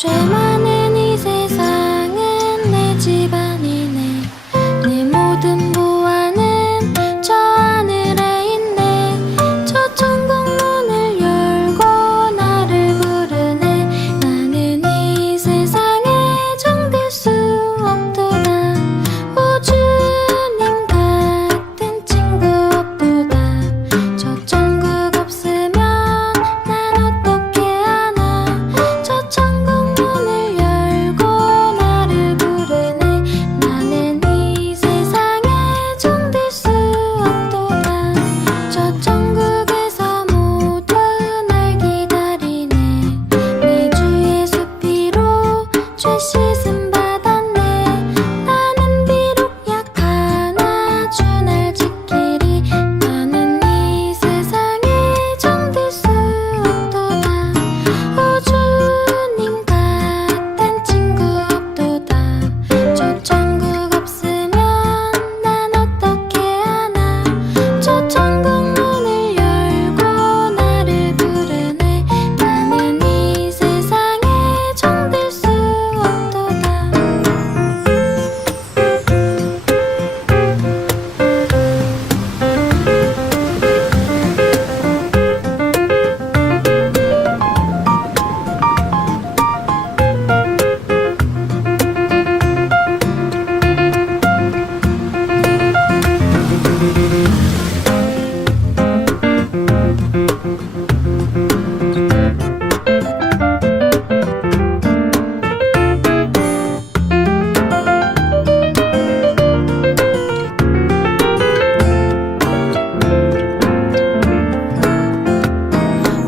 죄 많은 이 세상은 내 집안이네. 내 모든 보안은 저 하늘에 있네. 저 천국 문을 열고 나를 부르네. 나는 이 세상에 정될 수 없도다. 오 주님 같은 친구 없도다. 저 천국 없으면 난 어떻게 하나. 저 천국 문을 열고 나를 부르네. 나는 이 세상에 정될 수 없도다. 저 천국에서 모두 날 기다리네. 내 주의 수피로 죄 씻음 받았네. 나는 비록 약하나 주 날 지키리. 나는 이 세상에 정될 수 없도다. 오 주님 같은 친구 없도다. 저 천국 없으면 난 어떻게 하나. 저 천국 문을 열고 나를 부르네. 나는 이 세상에 정될 수 없도다.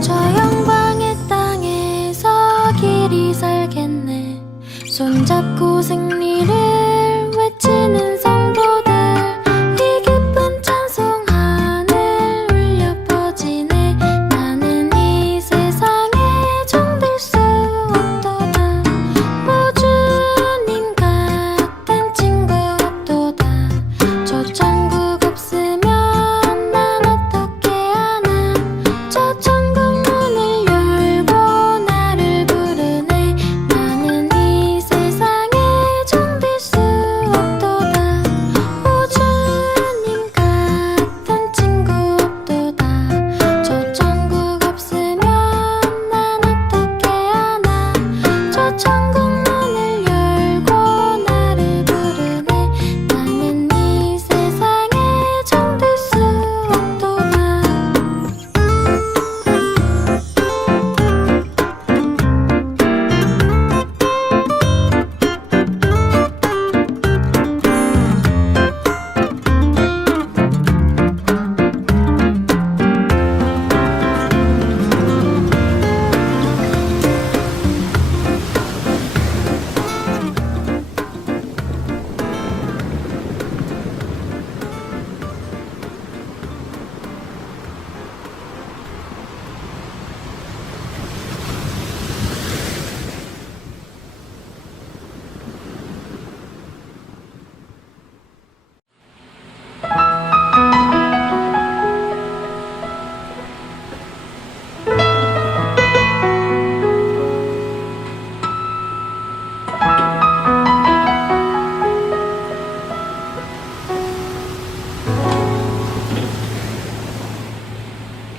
저 영광의 땅에서 길이 살겠네. 손잡고 승리를 외치는 성도들. 이 기쁜 찬송 하늘 울려 퍼지네. 나는 이 세상에 정될 수 없도다. 오 주님 같은 친구 없도다. 저 천국 없으면 난 어떻게 하나. 저 천국 문을 열고 나를 부르네. 나는 이 세상에 정될 수 없도다. 오 주님 같은 친구 없도다. 저 천국 없으면 난 어떻게 하나. 저 천국 문을 열고 나를 부르네. 나는 이 세상에 정될 수 없도다.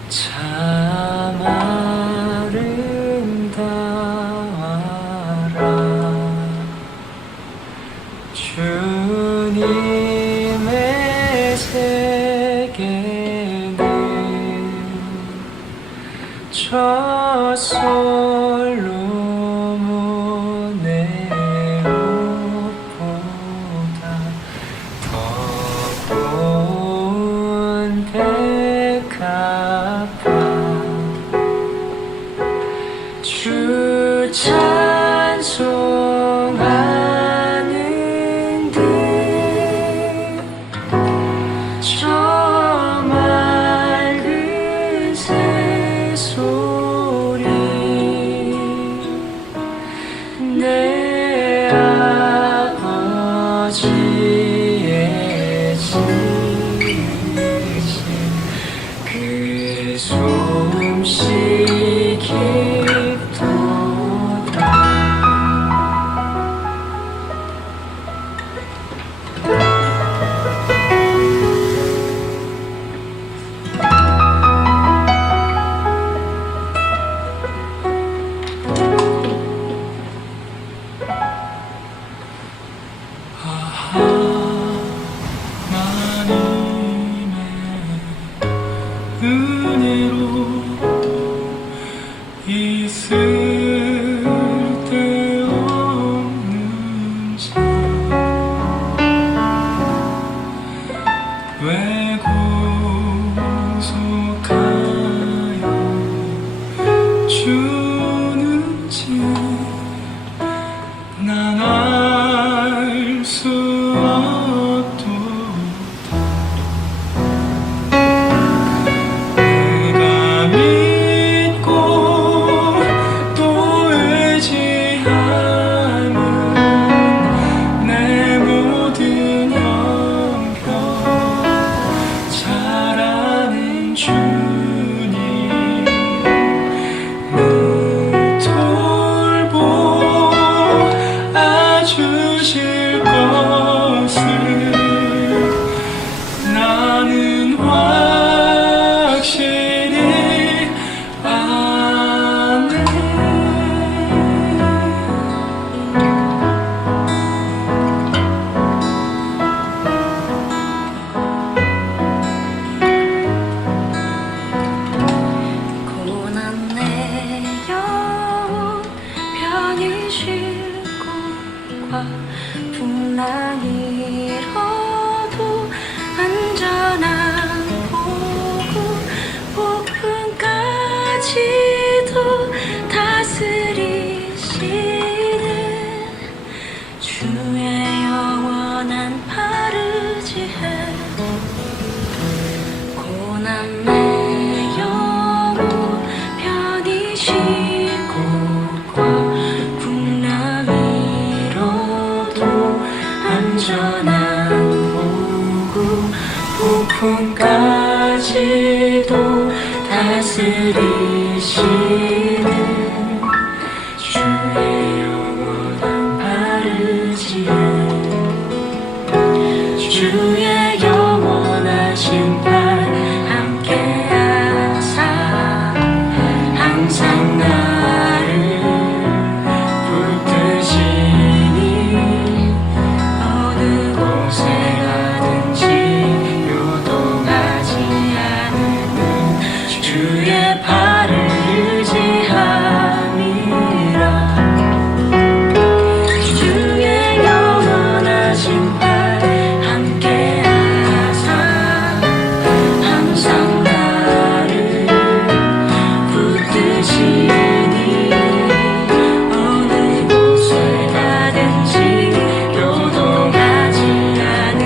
참 아름다워라 주님의 세계는 저 솔로몬의 옷보다 더 고운 백합화 주 찬송하는 듯 저 맑은 새소리 내 아버지의 지으신 그 솜씨 깊도다. 편히 쉴 곳과 풍랑이로도 안전한 보고 폭풍까지도 다스리시는 주의 영원한 파르지해 고난의 영혼 편히 쉴 곳과 풍랑 위로도 안전한 보고 폭풍까지도 다스리시는 주의 영원한 바르지에 주의 영원하신 팔 함께하사 항상 나를 붙드시니 어느 곳에 가든지 요동하지 않는 주의 팔을 의지함이라 주의 영원하신 팔 함께하사 항상 나를 붙드시니 어느 곳에 가든지 요동하지 않는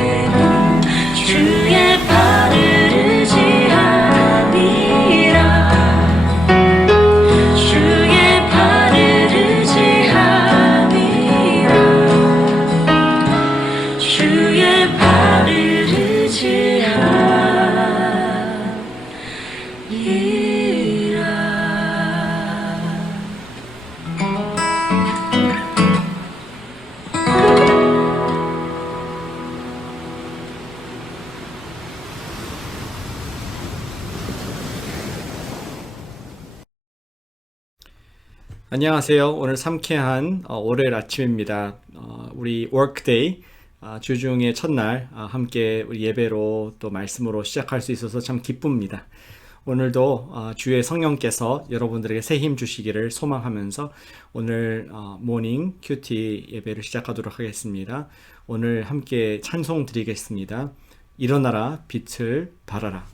주의 팔을 의지함이라 주의 팔을 의지함이라 주의 팔을 의지함이라. 안녕하세요. 오늘 상쾌한 월요일 아침입니다. 우리 워크데이 주중의 첫날 함께 우리 예배로 또 말씀으로 시작할 수 있어서 참 기쁩니다. 오늘도 주의 성령께서 여러분들에게 새 힘 주시기를 소망하면서 오늘 모닝 큐티 예배를 시작하도록 하겠습니다. 오늘 함께 찬송 드리겠습니다. 일어나라 빛을 발하라.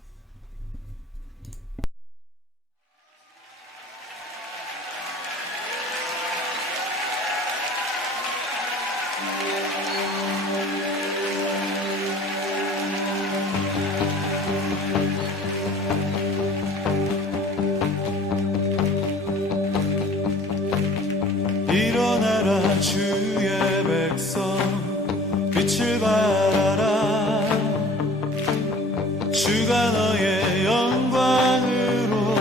일어나라 주의 백성 빛을 발하라 주가 너의 영광으로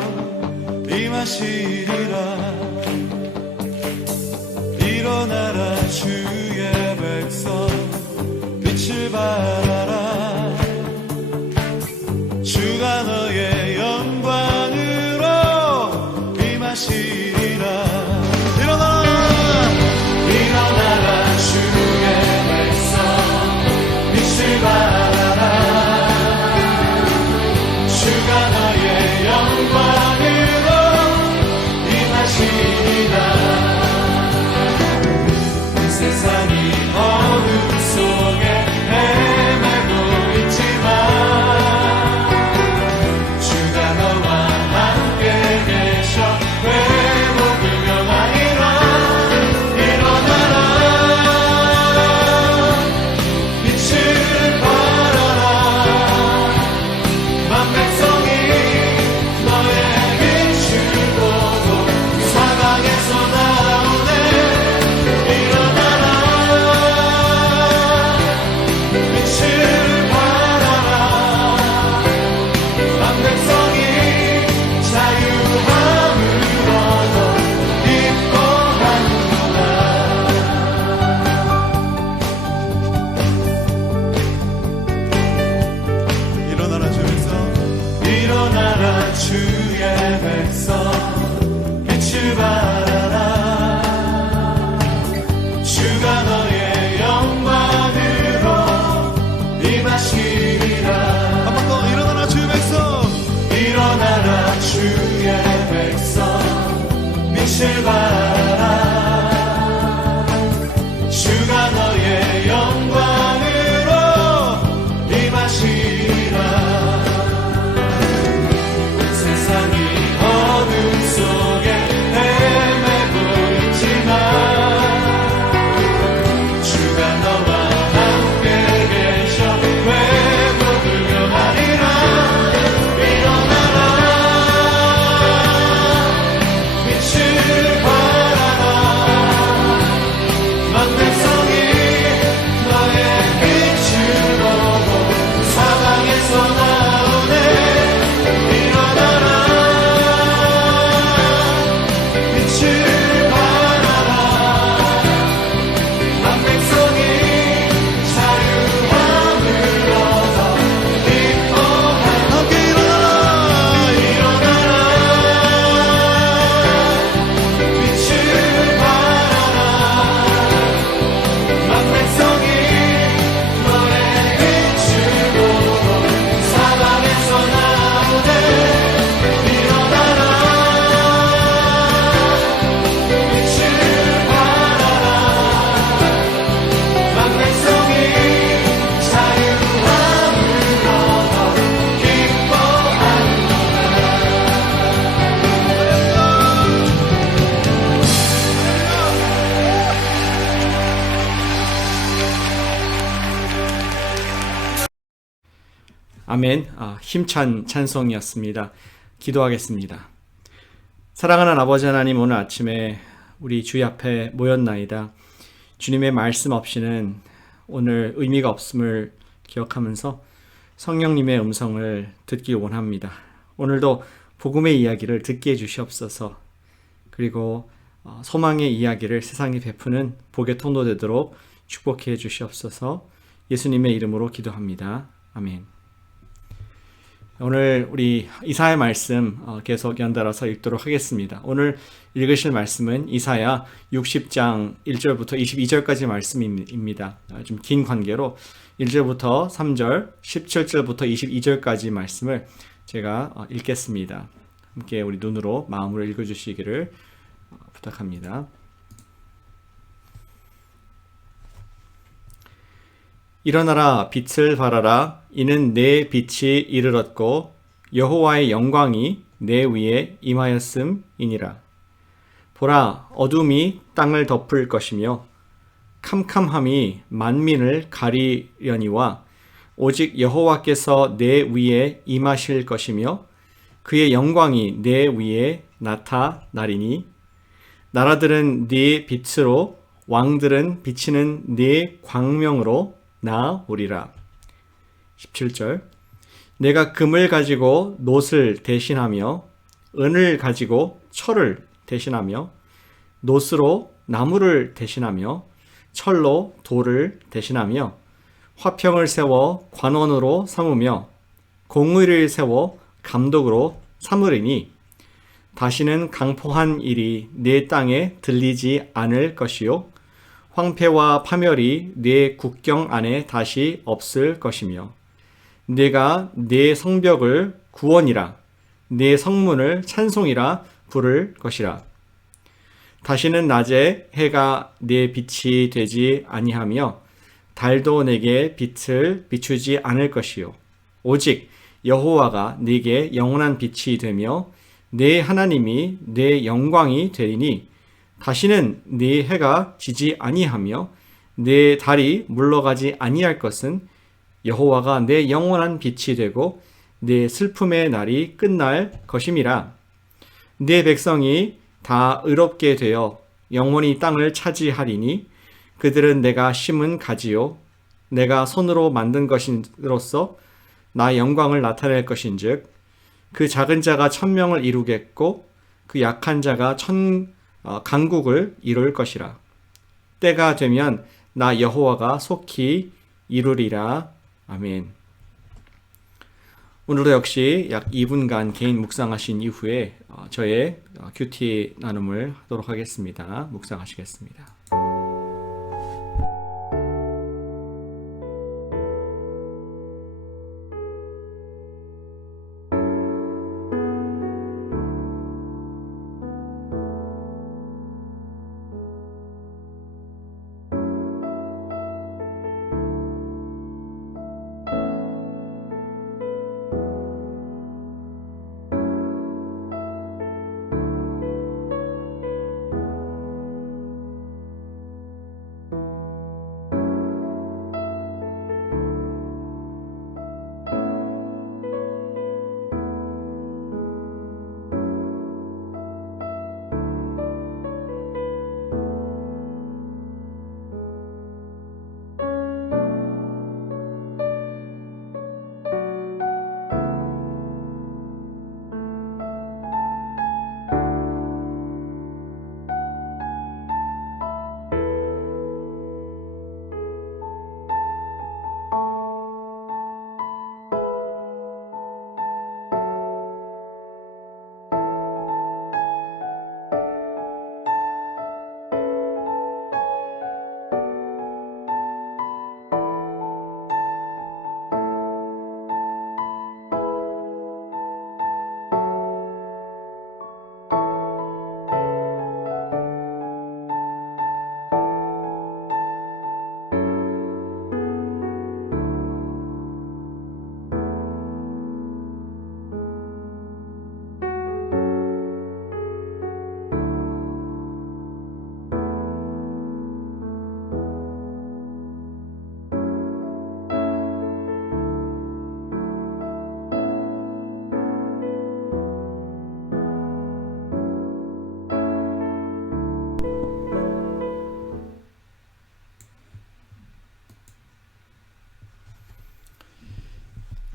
임하시리라 일어나라 주의 백성 빛을 발하라 주가 너의 영광으로 임하시리라 일어나라 주의 백성 빛을 발하라 주가 너의 영광으로 임하시리라 세상이 어둠 속에 헤매고 있지만 주가 너와 함께 계셔 회복을 명하리라 일어나라 주의 백성 빛을 발하라 주가 너의 영광으로 임하시리라 한 번 더 일어나라 주의 백성 일어나라 주의 백성 빛을 발하라 아멘. 힘찬 찬송이었습니다. 기도하겠습니다. 사랑하는 아버지 하나님, 오늘 아침에 우리 주의 앞에 모였나이다. 주님의 말씀 없이는 오늘 의미가 없음을 기억하면서 성령님의 음성을 듣길 원합니다. 오늘도 복음의 이야기를 듣게 해주시옵소서. 그리고 소망의 이야기를 세상에 베푸는 복의 통로 되도록 축복해 주시옵소서. 예수님의 이름으로 기도합니다. 아멘. 오늘 우리 이사야 말씀 계속 연달아서 읽도록 하겠습니다. 오늘 읽으실 말씀은 이사야 60장 1절부터 22절까지 말씀입니다. 좀 긴 관계로 1절부터 3절, 17절부터 22절까지 말씀을 제가 읽겠습니다. 함께 우리 눈으로 마음으로 읽어주시기를 부탁합니다. 일어나라, 빛을 발하라. 이는 내 빛이 이르렀고 여호와의 영광이 내 위에 임하였음이니라. 보라, 어둠이 땅을 덮을 것이며 캄캄함이 만민을 가리려니와 오직 여호와께서 내 위에 임하실 것이며 그의 영광이 내 위에 나타나리니 나라들은 네 빛으로 왕들은 비치는 네 광명으로 나오리라. 17절 내가 금을 가지고 놋을 대신하며 은을 가지고 철을 대신하며 놋으로 나무를 대신하며 철로 돌을 대신하며 화평을 세워 관원으로 삼으며 공의를 세워 감독으로 삼으리니 다시는 강포한 일이 내 땅에 들리지 않을 것이요 황폐와 파멸이 내 국경 안에 다시 없을 것이며 내가 내 성벽을 구원이라 내 성문을 찬송이라 부를 것이라. 다시는 낮에 해가 내 빛이 되지 아니하며 달도 내게 빛을 비추지 않을 것이요 오직 여호와가 네게 영원한 빛이 되며 내 하나님이 내 영광이 되리니 다시는 네 해가 지지 아니하며 네 달이 물러가지 아니할 것은 여호와가 내 영원한 빛이 되고 내 슬픔의 날이 끝날 것임이라. 네 백성이 다 의롭게 되어 영원히 땅을 차지하리니 그들은 내가 심은 가지요 내가 손으로 만든 것으로서 나 영광을 나타낼 것인즉 그 작은 자가 천명을 이루겠고 그 약한 자가 강국을 이룰 것이라. 때가 되면 나 여호와가 속히 이루리라. 아멘. 오늘도 역시 약 2분간 개인 묵상하신 이후에 저의 큐티 나눔을 하도록 하겠습니다. 묵상하시겠습니다.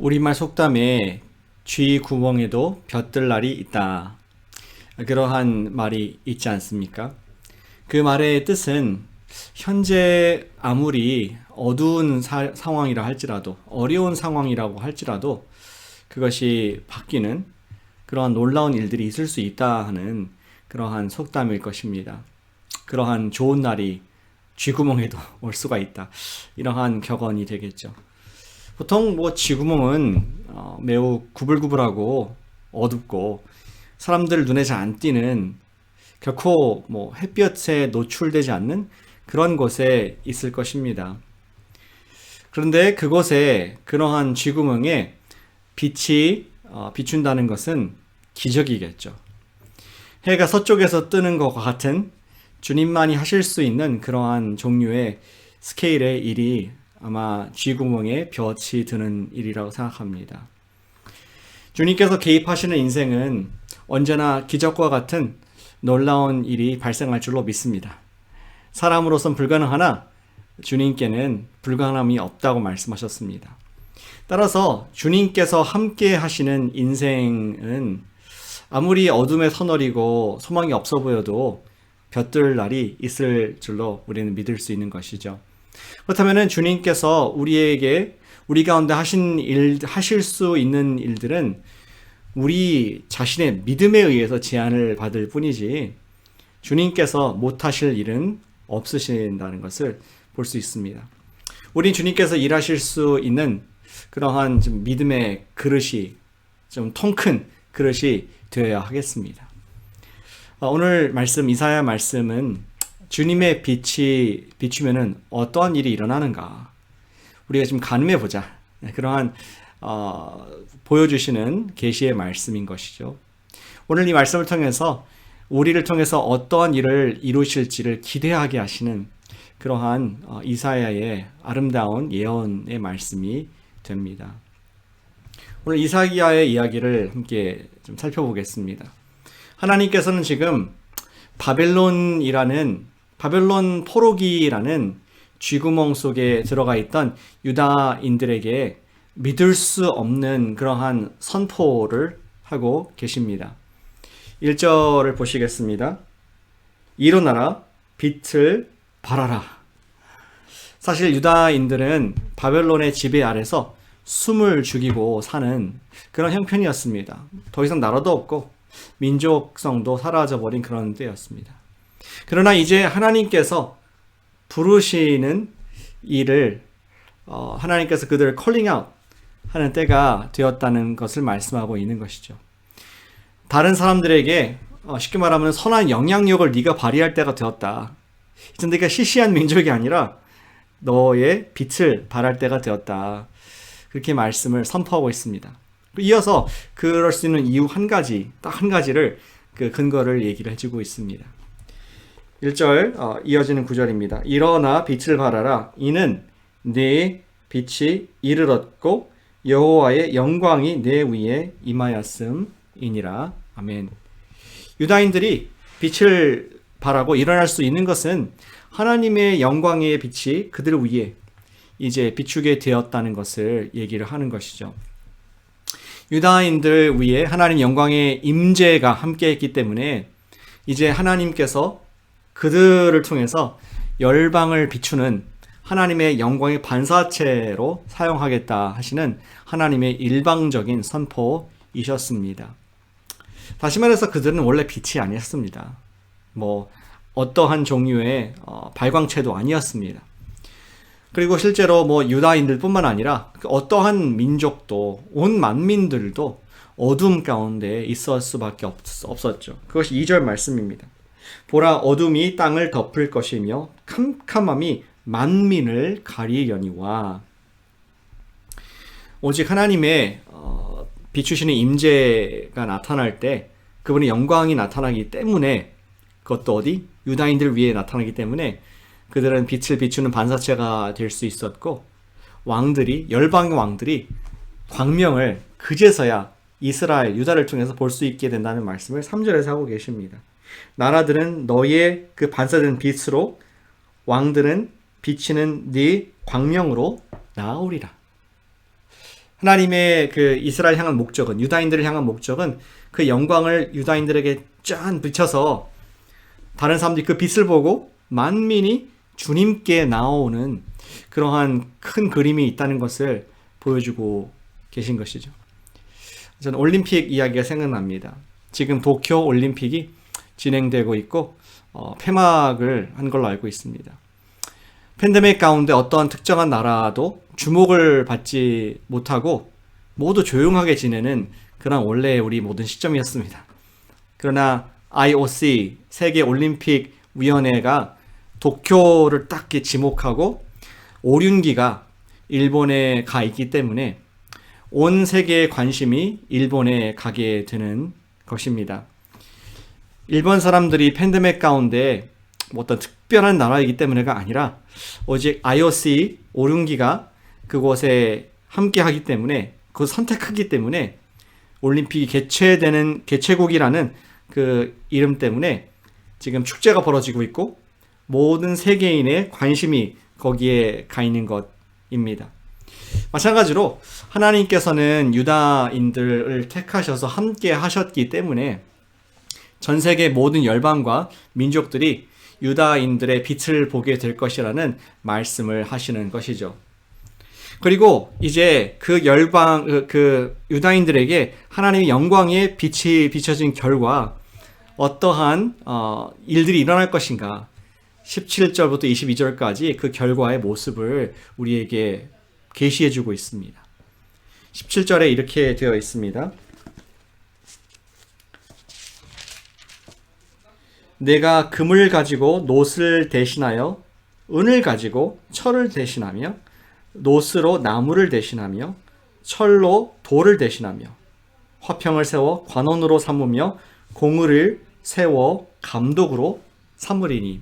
우리말 속담에 쥐 구멍에도 벼뜰 날이 있다. 그러한 말이 있지 않습니까? 그 말의 뜻은 현재 아무리 어두운 상황이라 할지라도, 어려운 상황이라고 할지라도 그것이 바뀌는 그러한 놀라운 일들이 있을 수 있다 하는 그러한 속담일 것입니다. 그러한 좋은 날이 쥐구멍에도 올 수가 있다. 이러한 격언이 되겠죠. 보통 쥐구멍은 매우 구불구불하고 어둡고 사람들 눈에 잘 안 띄는, 결코 햇볕에 노출되지 않는 그런 곳에 있을 것입니다. 그런데 그곳에, 그러한 쥐구멍에 빛이 비춘다는 것은 기적이겠죠. 해가 서쪽에서 뜨는 것과 같은 주님만이 하실 수 있는 그러한 종류의 스케일의 일이 아마 쥐구멍에 볕이 드는 일이라고 생각합니다. 주님께서 개입하시는 인생은 언제나 기적과 같은 놀라운 일이 발생할 줄로 믿습니다. 사람으로선 불가능하나 주님께는 불가능함이 없다고 말씀하셨습니다. 따라서 주님께서 함께 하시는 인생은 아무리 어둠의 터널이고 소망이 없어 보여도 볕들 날이 있을 줄로 우리는 믿을 수 있는 것이죠. 그렇다면 주님께서 우리에게, 우리 가운데 하실 수 있는 일들은 우리 자신의 믿음에 의해서 제한을 받을 뿐이지 주님께서 못하실 일은 없으신다는 것을 볼 수 있습니다. 우린 주님께서 일하실 수 있는 그러한 좀 믿음의 그릇이, 좀 통 큰 그릇이 되어야 하겠습니다. 오늘 말씀, 이사야 말씀은 주님의 빛이 비추면은 어떠한 일이 일어나는가, 우리가 좀 가늠해 보자, 그러한 보여주시는 계시의 말씀인 것이죠. 오늘 이 말씀을 통해서 우리를 통해서 어떠한 일을 이루실지를 기대하게 하시는 그러한 이사야의 아름다운 예언의 말씀이 됩니다. 오늘 이사야의 이야기를 함께 좀 살펴보겠습니다. 하나님께서는 지금 바벨론 포로기라는 쥐구멍 속에 들어가 있던 유다인들에게 믿을 수 없는 그러한 선포를 하고 계십니다. 1절을 보시겠습니다. 일어나라, 빛을 발하라. 사실 유다인들은 바벨론의 지배 아래서 숨을 죽이고 사는 그런 형편이었습니다. 더 이상 나라도 없고 민족성도 사라져버린 그런 때였습니다. 그러나 이제 하나님께서 부르시는 일을, 하나님께서 그들을 콜링아웃 하는 때가 되었다는 것을 말씀하고 있는 것이죠. 다른 사람들에게 쉽게 말하면 선한 영향력을 네가 발휘할 때가 되었다. 이제 네가 시시한 민족이 아니라 너의 빛을 발할 때가 되었다. 그렇게 말씀을 선포하고 있습니다. 이어서 그럴 수 있는 이유 딱 한 가지를 그 근거를 얘기를 해주고 있습니다. 1절 이어지는 9절입니다. 일어나 빛을 발하라. 이는 네 빛이 이르렀고 여호와의 영광이 내 위에 임하였음이니라. 아멘. 유다인들이 빛을 발하고 일어날 수 있는 것은 하나님의 영광의 빛이 그들 위에 이제 비추게 되었다는 것을 얘기를 하는 것이죠. 유다인들 위에 하나님 영광의 임재가 함께했기 때문에 이제 하나님께서 그들을 통해서 열방을 비추는 하나님의 영광의 반사체로 사용하겠다 하시는 하나님의 일방적인 선포이셨습니다. 다시 말해서 그들은 원래 빛이 아니었습니다. 어떠한 종류의 발광체도 아니었습니다. 그리고 실제로 유다인들뿐만 아니라 어떠한 민족도, 온 만민들도 어둠 가운데 있을 수밖에 없었죠. 그것이 2절 말씀입니다. 보라, 어둠이 땅을 덮을 것이며 캄캄함이 만민을 가리려니와. 오직 하나님의 비추시는 임재가 나타날 때, 그분의 영광이 나타나기 때문에, 그것도 유다인들 위에 나타나기 때문에 그들은 빛을 비추는 반사체가 될 수 있었고, 열방의 왕들이 광명을 그제서야 이스라엘, 유다를 통해서 볼 수 있게 된다는 말씀을 3절에서 하고 계십니다. 나라들은 너의 그 반사된 빛으로, 왕들은 비치는 네 광명으로 나아오리라. 하나님의 그 이스라엘 향한 목적은, 유다인들을 향한 목적은 그 영광을 유다인들에게 짠 비춰서 다른 사람들이 그 빛을 보고 만민이 주님께 나오는 그러한 큰 그림이 있다는 것을 보여주고 계신 것이죠. 저는 올림픽 이야기가 생각납니다. 지금 도쿄 올림픽이 진행되고 있고 폐막을 한 걸로 알고 있습니다. 팬데믹 가운데 어떤 특정한 나라도 주목을 받지 못하고 모두 조용하게 지내는 그런 원래 우리 모든 시점이었습니다. 그러나 IOC 세계 올림픽 위원회가 도쿄를 딱 지목하고 오륜기가 일본에 가 있기 때문에 온 세계의 관심이 일본에 가게 되는 것입니다. 일본 사람들이 팬데믹 가운데 어떤 특별한 나라이기 때문에가 아니라 오직 IOC 오륜기가 그곳에 함께 하기 때문에 그것을 선택하기 때문에 올림픽이 개최되는 개최국이라는 그 이름 때문에 지금 축제가 벌어지고 있고 모든 세계인의 관심이 거기에 가 있는 것입니다. 마찬가지로 하나님께서는 유다인들을 택하셔서 함께 하셨기 때문에 전 세계 모든 열방과 민족들이 유다인들의 빛을 보게 될 것이라는 말씀을 하시는 것이죠. 그리고 이제 그 열방, 그 유다인들에게 하나님의 영광의 빛이 비춰진 결과 어떠한 일들이 일어날 것인가 17절부터 22절까지 그 결과의 모습을 우리에게 계시해 주고 있습니다. 17절에 이렇게 되어 있습니다. 내가 금을 가지고 놋을 대신하여 은을 가지고 철을 대신하며 놋으로 나무를 대신하며 철로 돌을 대신하며 화평을 세워 관원으로 삼으며 공의를 세워 감독으로 삼으리니.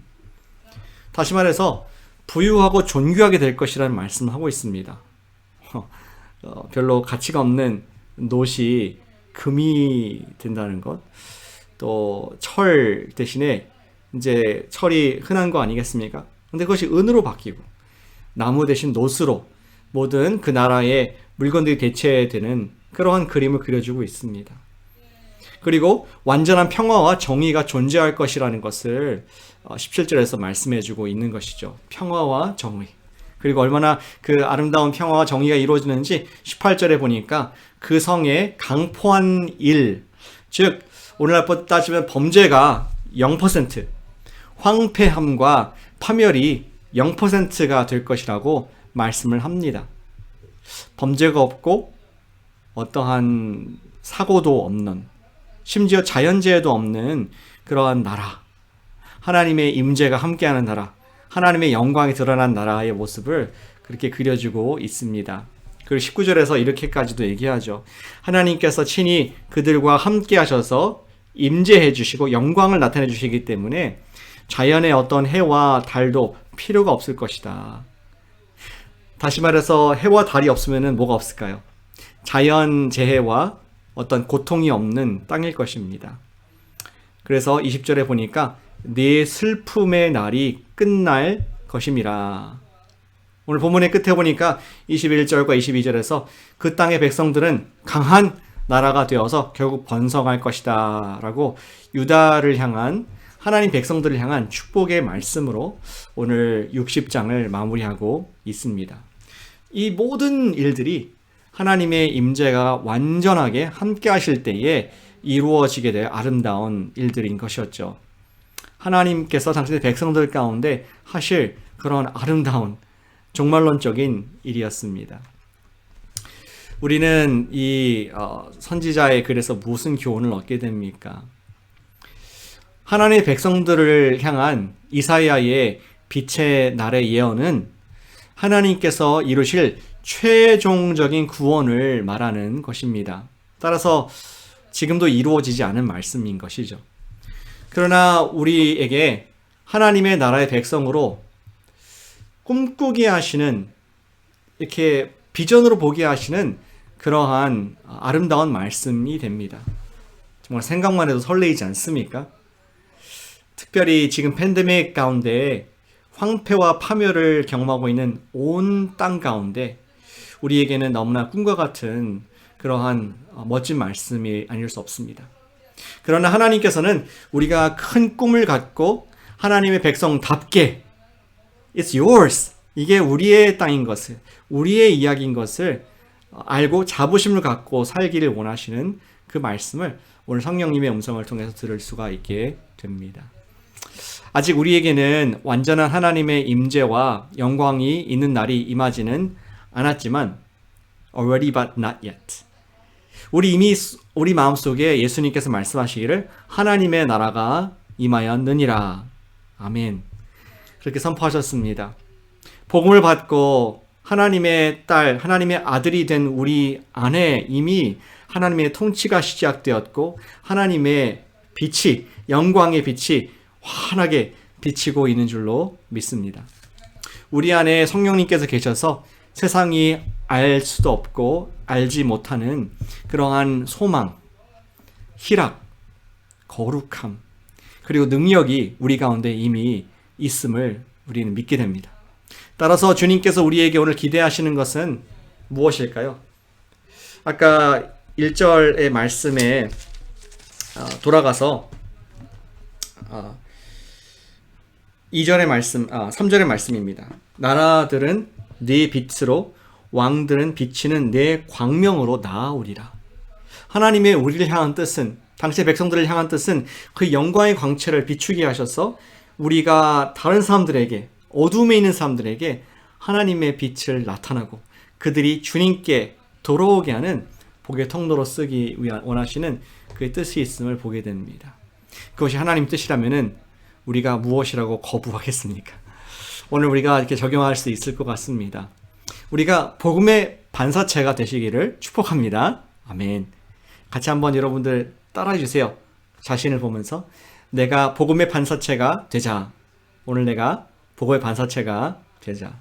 다시 말해서 부유하고 존귀하게 될 것이라는 말씀을 하고 있습니다. 별로 가치가 없는 놋이 금이 된다는 것, 또 철 대신에 이제 철이 흔한 거 아니겠습니까? 근데 그것이 은으로 바뀌고 나무 대신 놋으로 모든 그 나라의 물건들이 대체되는 그러한 그림을 그려주고 있습니다. 그리고 완전한 평화와 정의가 존재할 것이라는 것을 17절에서 말씀해주고 있는 것이죠. 평화와 정의. 그리고 얼마나 그 아름다운 평화와 정의가 이루어지는지 18절에 보니까 그 성에 강포한 일, 즉 오늘날 따지면 범죄가 0%, 황폐함과 파멸이 0%가 될 것이라고 말씀을 합니다. 범죄가 없고 어떠한 사고도 없는, 심지어 자연재해도 없는 그러한 나라, 하나님의 임재가 함께하는 나라, 하나님의 영광이 드러난 나라의 모습을 그렇게 그려주고 있습니다. 그리고 19절에서 이렇게까지도 얘기하죠. 하나님께서 친히 그들과 함께 하셔서 임재해 주시고 영광을 나타내 주시기 때문에 자연의 어떤 해와 달도 필요가 없을 것이다. 다시 말해서 해와 달이 없으면 뭐가 없을까요? 자연 재해와 어떤 고통이 없는 땅일 것입니다. 그래서 20절에 보니까 네 슬픔의 날이 끝날 것임이라. 오늘 본문의 끝에 보니까 21절과 22절에서 그 땅의 백성들은 강한 나라가 되어서 결국 번성할 것이다 라고 유다를 향한, 하나님 백성들을 향한 축복의 말씀으로 오늘 60장을 마무리하고 있습니다. 이 모든 일들이 하나님의 임재가 완전하게 함께 하실 때에 이루어지게 될 아름다운 일들인 것이었죠. 하나님께서 당신의 백성들 가운데 하실 그런 아름다운 종말론적인 일이었습니다. 우리는 이 선지자의 글에서 무슨 교훈을 얻게 됩니까? 하나님의 백성들을 향한 이사야의 빛의 날의 예언은 하나님께서 이루실 최종적인 구원을 말하는 것입니다. 따라서 지금도 이루어지지 않은 말씀인 것이죠. 그러나 우리에게 하나님의 나라의 백성으로 꿈꾸게 하시는, 이렇게 비전으로 보게 하시는 그러한 아름다운 말씀이 됩니다. 정말 생각만 해도 설레이지 않습니까? 특별히 지금 팬데믹 가운데 황폐와 파멸을 경험하고 있는 온 땅 가운데 우리에게는 너무나 꿈과 같은 그러한 멋진 말씀이 아닐 수 없습니다. 그러나 하나님께서는 우리가 큰 꿈을 갖고 하나님의 백성답게 It's yours. 이게 우리의 땅인 것을, 우리의 이야기인 것을 알고 자부심을 갖고 살기를 원하시는 그 말씀을 오늘 성령님의 음성을 통해서 들을 수가 있게 됩니다. 아직 우리에게는 완전한 하나님의 임재와 영광이 있는 날이 임하지는 않았지만 already but not yet. 우리 마음속에 예수님께서 말씀하시기를 하나님의 나라가 임하였느니라. 아멘. 그렇게 선포하셨습니다. 복음을 받고 하나님의 딸, 하나님의 아들이 된 우리 안에 이미 하나님의 통치가 시작되었고 하나님의 빛이, 영광의 빛이 환하게 비치고 있는 줄로 믿습니다. 우리 안에 성령님께서 계셔서 세상이 알 수도 없고 알지 못하는 그러한 소망, 희락, 거룩함, 그리고 능력이 우리 가운데 이미 있음을 우리는 믿게 됩니다. 따라서 주님께서 우리에게 오늘 기대하시는 것은 무엇일까요? 아까 1절의 말씀에 돌아가서 2절의 말씀, 3절의 말씀입니다. 나라들은 네 빛으로 왕들은 비치는 내 광명으로 나아오리라. 하나님의 우리를 향한 뜻은, 당시의 백성들을 향한 뜻은 그 영광의 광채를 비추게 하셔서 우리가 다른 사람들에게, 어둠에 있는 사람들에게 하나님의 빛을 나타나고 그들이 주님께 돌아오게 하는 복의 통로로 쓰기 원하시는 그의 뜻이 있음을 보게 됩니다. 그것이 하나님 뜻이라면은 우리가 무엇이라고 거부하겠습니까? 오늘 우리가 이렇게 적용할 수 있을 것 같습니다. 우리가 복음의 반사체가 되시기를 축복합니다. 아멘. 같이 한번 여러분들 따라해 주세요. 자신을 보면서 내가 복음의 반사체가 되자. 오늘 내가 복음의 반사체가 되자.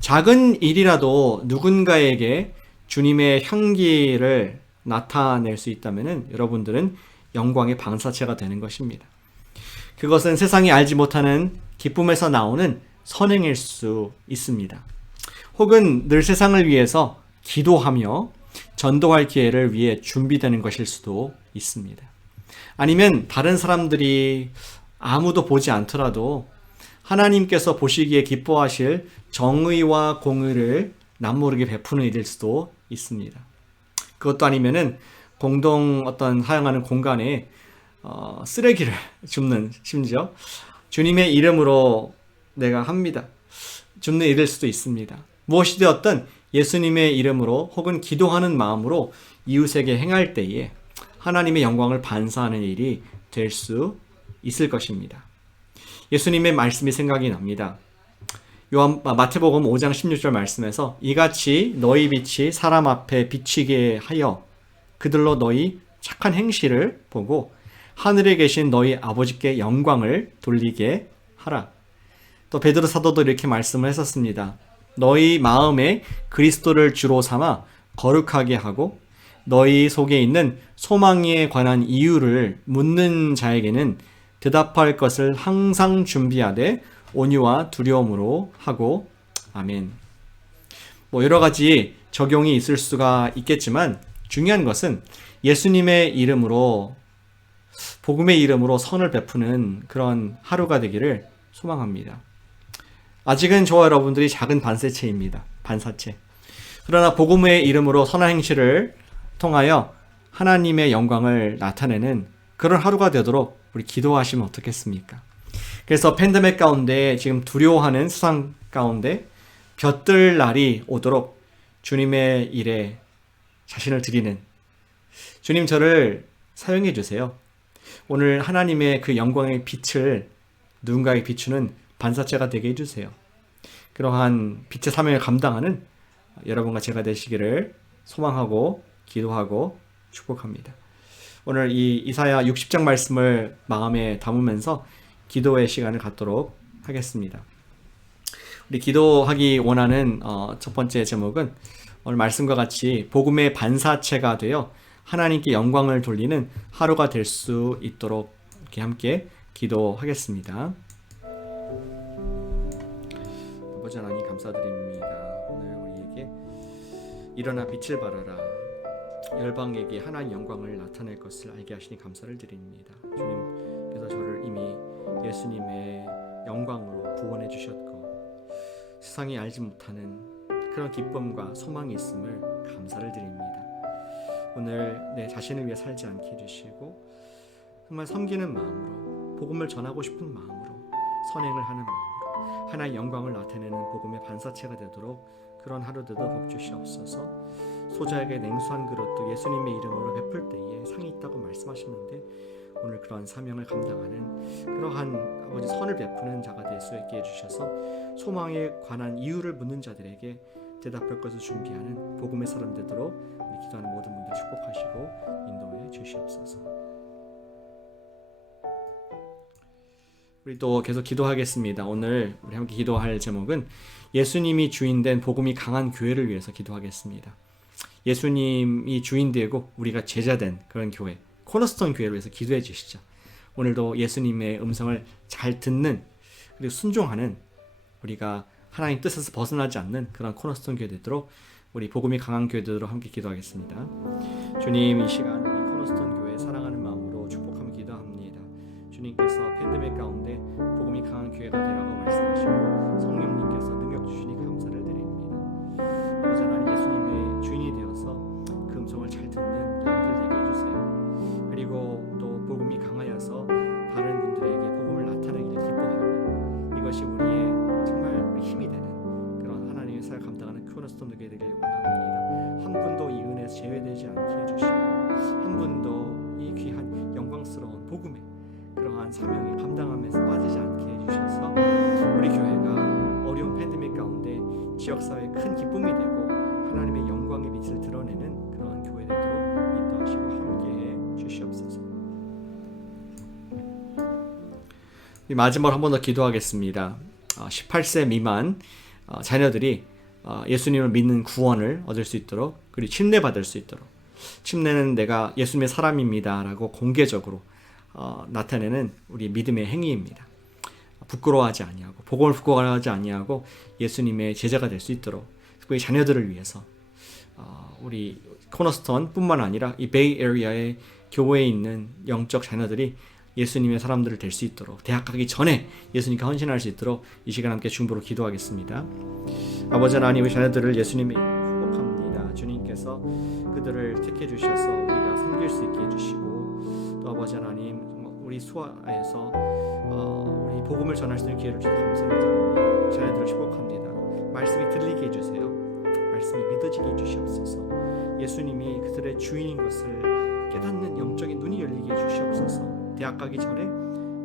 작은 일이라도 누군가에게 주님의 향기를 나타낼 수 있다면 여러분들은 영광의 반사체가 되는 것입니다. 그것은 세상이 알지 못하는 기쁨에서 나오는 선행일 수 있습니다. 혹은 늘 세상을 위해서 기도하며 전도할 기회를 위해 준비되는 것일 수도 있습니다. 아니면 다른 사람들이 아무도 보지 않더라도 하나님께서 보시기에 기뻐하실 정의와 공의를 남모르게 베푸는 일일 수도 있습니다. 그것도 아니면은 공동 어떤 사용하는 공간에 쓰레기를 줍는, 심지어 주님의 이름으로 내가 합니다. 줍는 일일 수도 있습니다. 무엇이 되었든 예수님의 이름으로 혹은 기도하는 마음으로 이웃에게 행할 때에 하나님의 영광을 반사하는 일이 될 수 있을 것입니다. 예수님의 말씀이 생각이 납니다. 마태복음 5장 16절 말씀에서 이같이 너희 빛이 사람 앞에 비치게 하여 그들로 너희 착한 행실을 보고 하늘에 계신 너희 아버지께 영광을 돌리게 하라. 또 베드로 사도도 이렇게 말씀을 했었습니다. 너희 마음에 그리스도를 주로 삼아 거룩하게 하고 너희 속에 있는 소망에 관한 이유를 묻는 자에게는 대답할 것을 항상 준비하되 온유와 두려움으로 하고. 아멘. 여러 가지 적용이 있을 수가 있겠지만 중요한 것은 예수님의 이름으로, 복음의 이름으로 선을 베푸는 그런 하루가 되기를 소망합니다. 아직은 저와 여러분들이 작은 반사체입니다. 반사체. 그러나 복음의 이름으로 선한 행실을 통하여 하나님의 영광을 나타내는 그런 하루가 되도록 우리 기도하시면 어떻겠습니까? 그래서 팬데믹 가운데 지금 두려워하는 세상 가운데 볕들 날이 오도록 주님의 일에 자신을 드리는, 주님 저를 사용해 주세요. 오늘 하나님의 그 영광의 빛을 누군가에게 비추는 반사체가 되게 해주세요. 그러한 빛의 사명을 감당하는 여러분과 제가 되시기를 소망하고 기도하고 축복합니다. 오늘 이 이사야 60장 말씀을 마음에 담으면서 기도의 시간을 갖도록 하겠습니다. 우리 기도하기 원하는 첫 번째 제목은 오늘 말씀과 같이 복음의 반사체가 되어 하나님께 영광을 돌리는 하루가 될 수 있도록 이렇게 함께 기도하겠습니다. 아버지 하나님 감사드립니다. 오늘 우리에게 일어나 빛을 발하라. 열방에게 하나님 영광을 나타낼 것을 알게 하시니 감사를 드립니다. 주님께서 저를 이미 예수님의 영광으로 구원해 주셨고 세상이 알지 못하는 그런 기쁨과 소망이 있음을 감사를 드립니다. 오늘 내 자신을 위해 살지 않게 해주시고 정말 섬기는 마음으로 복음을 전하고 싶은 마음으로 선행을 하는 마음으로 하나의 영광을 나타내는 복음의 반사체가 되도록 그런 하루들도 복 주시옵소서. 소자에게 냉수한 그릇도 예수님의 이름으로 베풀 때에 상이 있다고 말씀하셨는데 오늘 그러한 사명을 감당하는 그러한 아버지 선을 베푸는 자가 될 수 있게 해주셔서 소망에 관한 이유를 묻는 자들에게 대답할 것을 준비하는 복음의 사람 되도록 우리 기도하는 모든 분들 축복하시고 인도해 주시옵소서. 우리 또 계속 기도하겠습니다. 오늘 우리 함께 기도할 제목은 예수님이 주인된 복음이 강한 교회를 위해서 기도하겠습니다. 예수님이 주인되고 우리가 제자된 그런 교회, 코너스톤 교회를 위해서 기도해 주시죠. 오늘도 예수님의 음성을 잘 듣는 그리고 순종하는 우리가 하나님 뜻에서 벗어나지 않는 그런 코너스톤 교회 되도록 우리 복음이 강한 교회 되도록 함께 기도하겠습니다. 주님, 이 시간 우리 코너스톤 교회 사랑하는 마음으로 축복하며 기도합니다. 주님께서 팬데믹 가운데 복음이 강한 교회가 되라고 말씀하시고 성령님께서 능력 주시니 감사를 드립니다. 아버지 하나님, 예수님의 주인이 되어서 그 음성을 잘 듣는 양들 되게 해주세요. 그리고 또 복음이 강하여서 다른 분들에게 복음을 나타내기를 기뻐하고 이것이 우리의 정말 힘이 되는 그런 하나님의 사역을 감당하는 코너스톤 교회 되길 원합니다. 한 분도 이 은혜에서 제외되지 않게 해주시고 한 분도 이 귀한 영광스러운 복음의 그러한 사명에 감당하면서 빠지지 않게 해주셔서 우리 교회가 어려운 팬데믹 가운데 지역사회에 큰 기쁨이 되고 하나님의 영광의 빛을 드러내는 그러한 교회 되도록 인도하시고 함께해 주시옵소서. 마지막으로 한 번 더 기도하겠습니다. 18세 미만 자녀들이 예수님을 믿는 구원을 얻을 수 있도록 그리고 침례받을 수 있도록 침례는 내가 예수님의 사람입니다 라고 공개적으로 나타내는 우리 믿음의 행위입니다. 부끄러워하지 아니하고 복음을 부끄러워하지 아니하고 예수님의 제자가 될 수 있도록 특히 자녀들을 위해서 우리 코너스톤 뿐만 아니라 이 베이 에리아의 교회에 있는 영적 자녀들이 예수님의 사람들을 될 수 있도록 대학 가기 전에 예수님께 헌신할 수 있도록 이 시간 함께 중보로 기도하겠습니다. 아버지 하나님, 우리 자녀들을 예수님의 이름으로 축복합니다. 주님께서 그들을 택해 주셔서 우리가 섬길 수 있게 해주시고 또 아버지 하나님, 우리 수아에서 우리 복음을 전할 수 있는 기회를 주셔서 감사를 드립니다. 자녀들을 축복합니다. 말씀이 들리게 해주세요. 말씀이 믿어지게 해주시옵소서. 예수님이 그들의 주인인 것을 깨닫는 영적인 눈이 열리게 해주시옵소서. 대학 가기 전에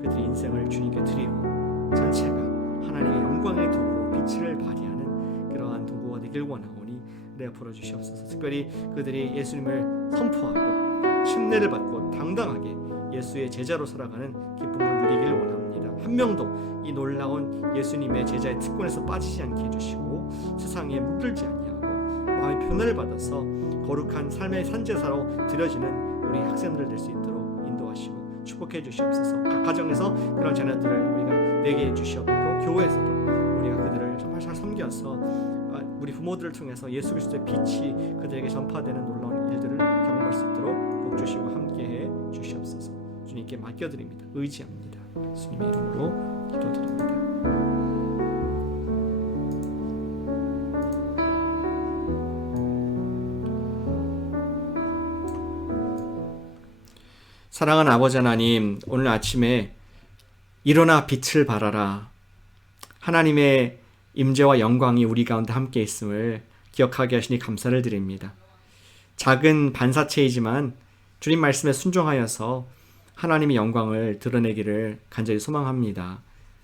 그들의 인생을 주님께 드리고 전체가 하나님의 영광의 도구로 빛을 발휘하는 그러한 도구가 되길 원하오니 은혜 베풀어 주시옵소서. 특별히 그들이 예수님을 선포하고 침례를 받고 당당하게 예수의 제자로 살아가는 기쁨을 누리길 원합니다. 한 명도 이 놀라운 예수님의 제자의 특권에서 빠지지 않게 해주시고 세상에 물들지 아니하고 마음의 변화를 받아서 거룩한 삶의 산제사로 드려지는 우리 학생들 될 수 있도록 인도하시고 축복해 주시옵소서. 각 가정에서 그런 자녀들을 우리가 내게 해 주시옵고 교회에서도 우리가 그들을 정말 잘 섬겨서 우리 부모들을 통해서 예수 그리스도의 빛이 그들에게 전파되는 놀라운 일들을 경험할 수 있도록 복 주시고 함께해 주시옵소서. 주님께 맡겨드립니다. 의지합니다. 예수님의 이름으로 기도드립니다. 사랑하는 아버지 하나님, 오늘 아침에 일어나 빛을 발하라. 하나님의 임재와 영광이 우리 가운데 함께 있음을 기억하게 하시니 감사를 드립니다. 작은 반사체이지만 주님 말씀에 순종하여서 하나님의 영광을 드러내기를 간절히 소망합니다.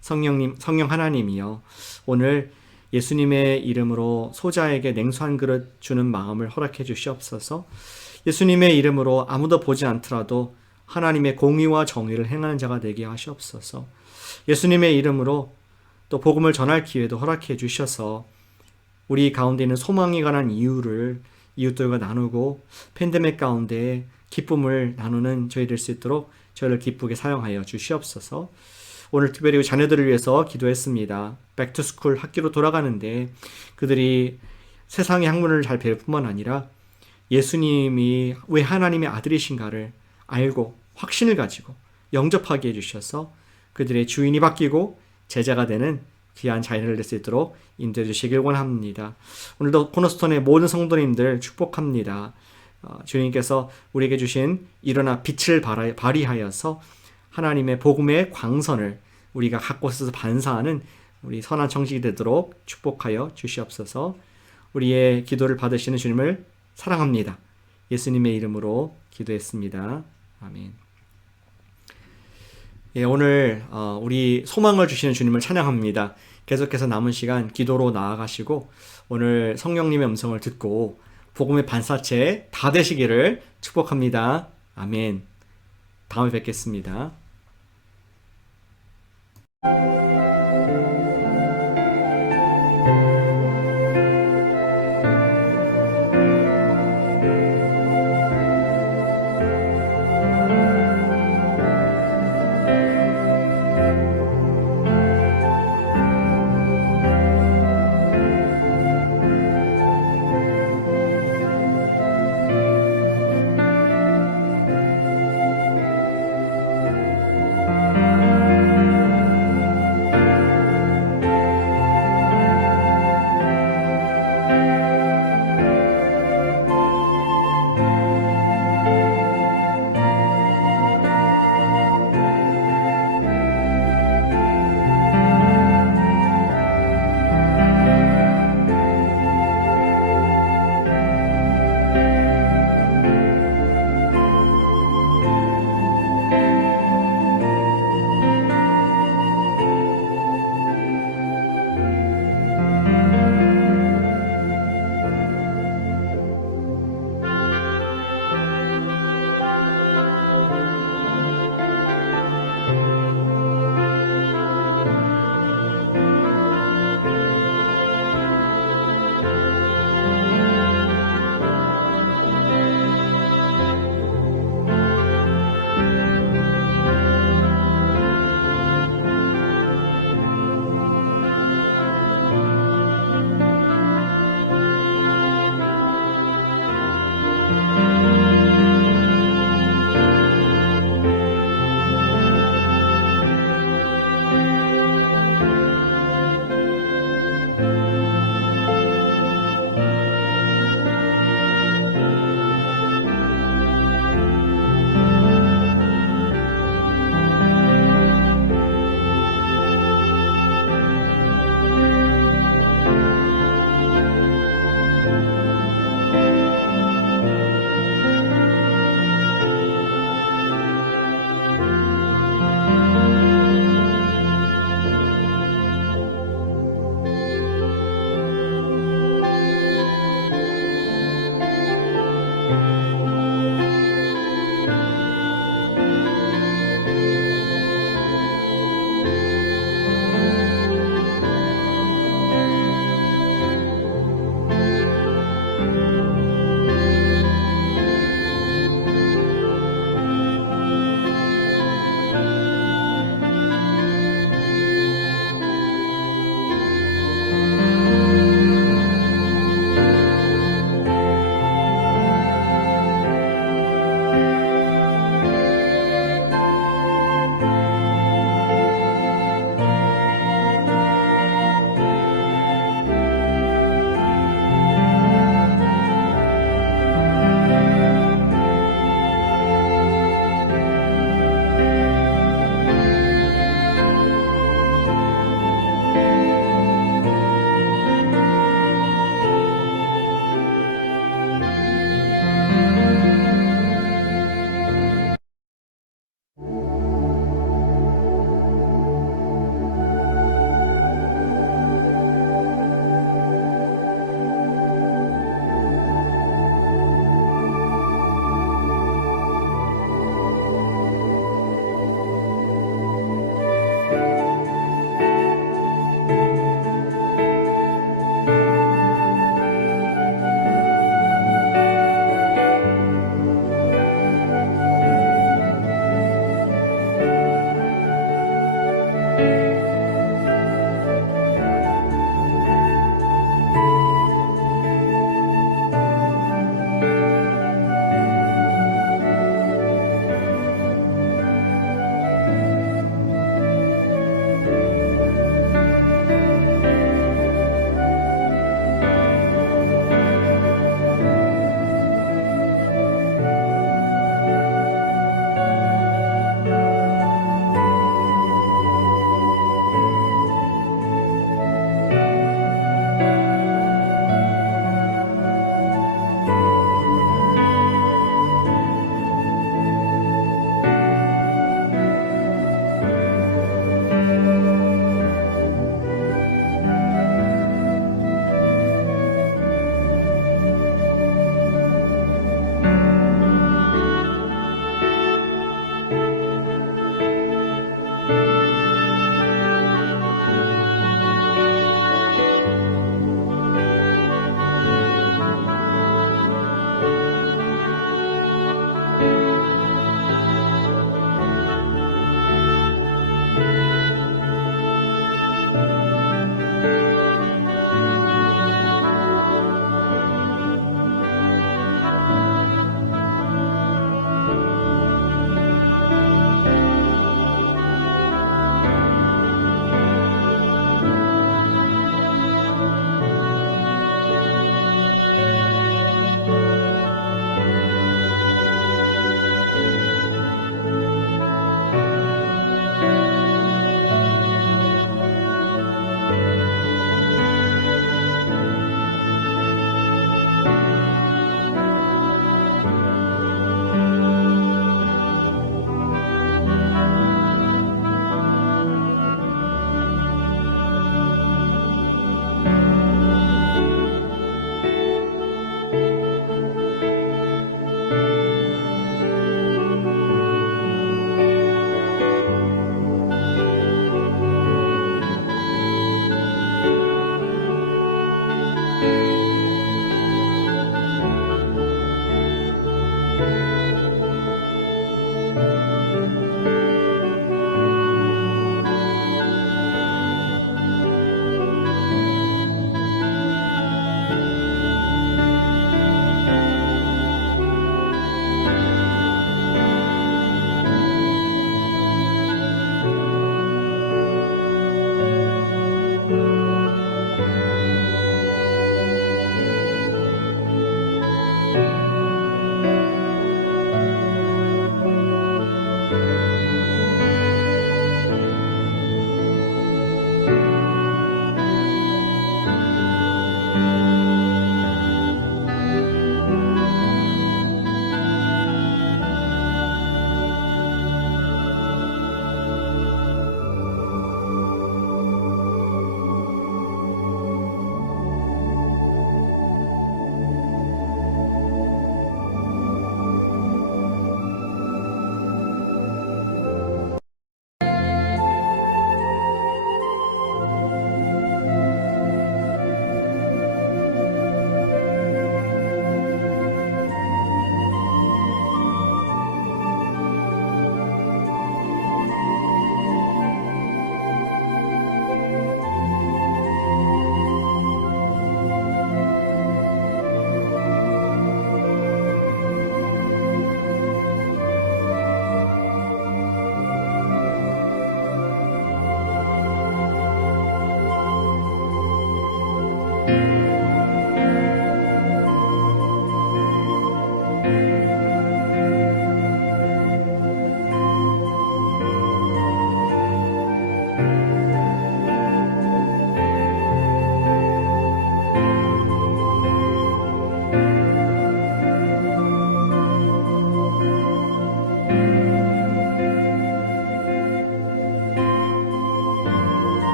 성령 하나님이여, 오늘 예수님의 이름으로 소자에게 냉수 한 그릇 주는 마음을 허락해 주시옵소서. 예수님의 이름으로 아무도 보지 않더라도 하나님의 공의와 정의를 행하는 자가 되게 하시옵소서. 예수님의 이름으로 또 복음을 전할 기회도 허락해 주셔서 우리 가운데 있는 소망에 관한 이유를 이웃들과 나누고 팬데믹 가운데 기쁨을 나누는 저희 될 수 있도록 저희를 기쁘게 사용하여 주시옵소서. 오늘 특별히 자녀들을 위해서 기도했습니다. 백투스쿨 학교로 돌아가는데 그들이 세상의 학문을 잘 배울 뿐만 아니라 예수님이 왜 하나님의 아들이신가를 알고 확신을 가지고 영접하게 해주셔서 그들의 주인이 바뀌고 제자가 되는 귀한 자녀를 될 수 있도록 인도해 주시길 원합니다. 오늘도 코너스톤의 모든 성도님들 축복합니다. 주님께서 우리에게 주신 일어나 빛을 발휘하여서 하나님의 복음의 광선을 우리가 갖고 있어서 반사하는 우리 선한 청직이 되도록 축복하여 주시옵소서. 우리의 기도를 받으시는 주님을 사랑합니다. 예수님의 이름으로 기도했습니다. 아멘. 예, 오늘 우리 소망을 주시는 주님을 찬양합니다. 계속해서 남은 시간 기도로 나아가시고 오늘 성령님의 음성을 듣고 복음의 반사체 다 되시기를 축복합니다. 아멘. 다음에 뵙겠습니다.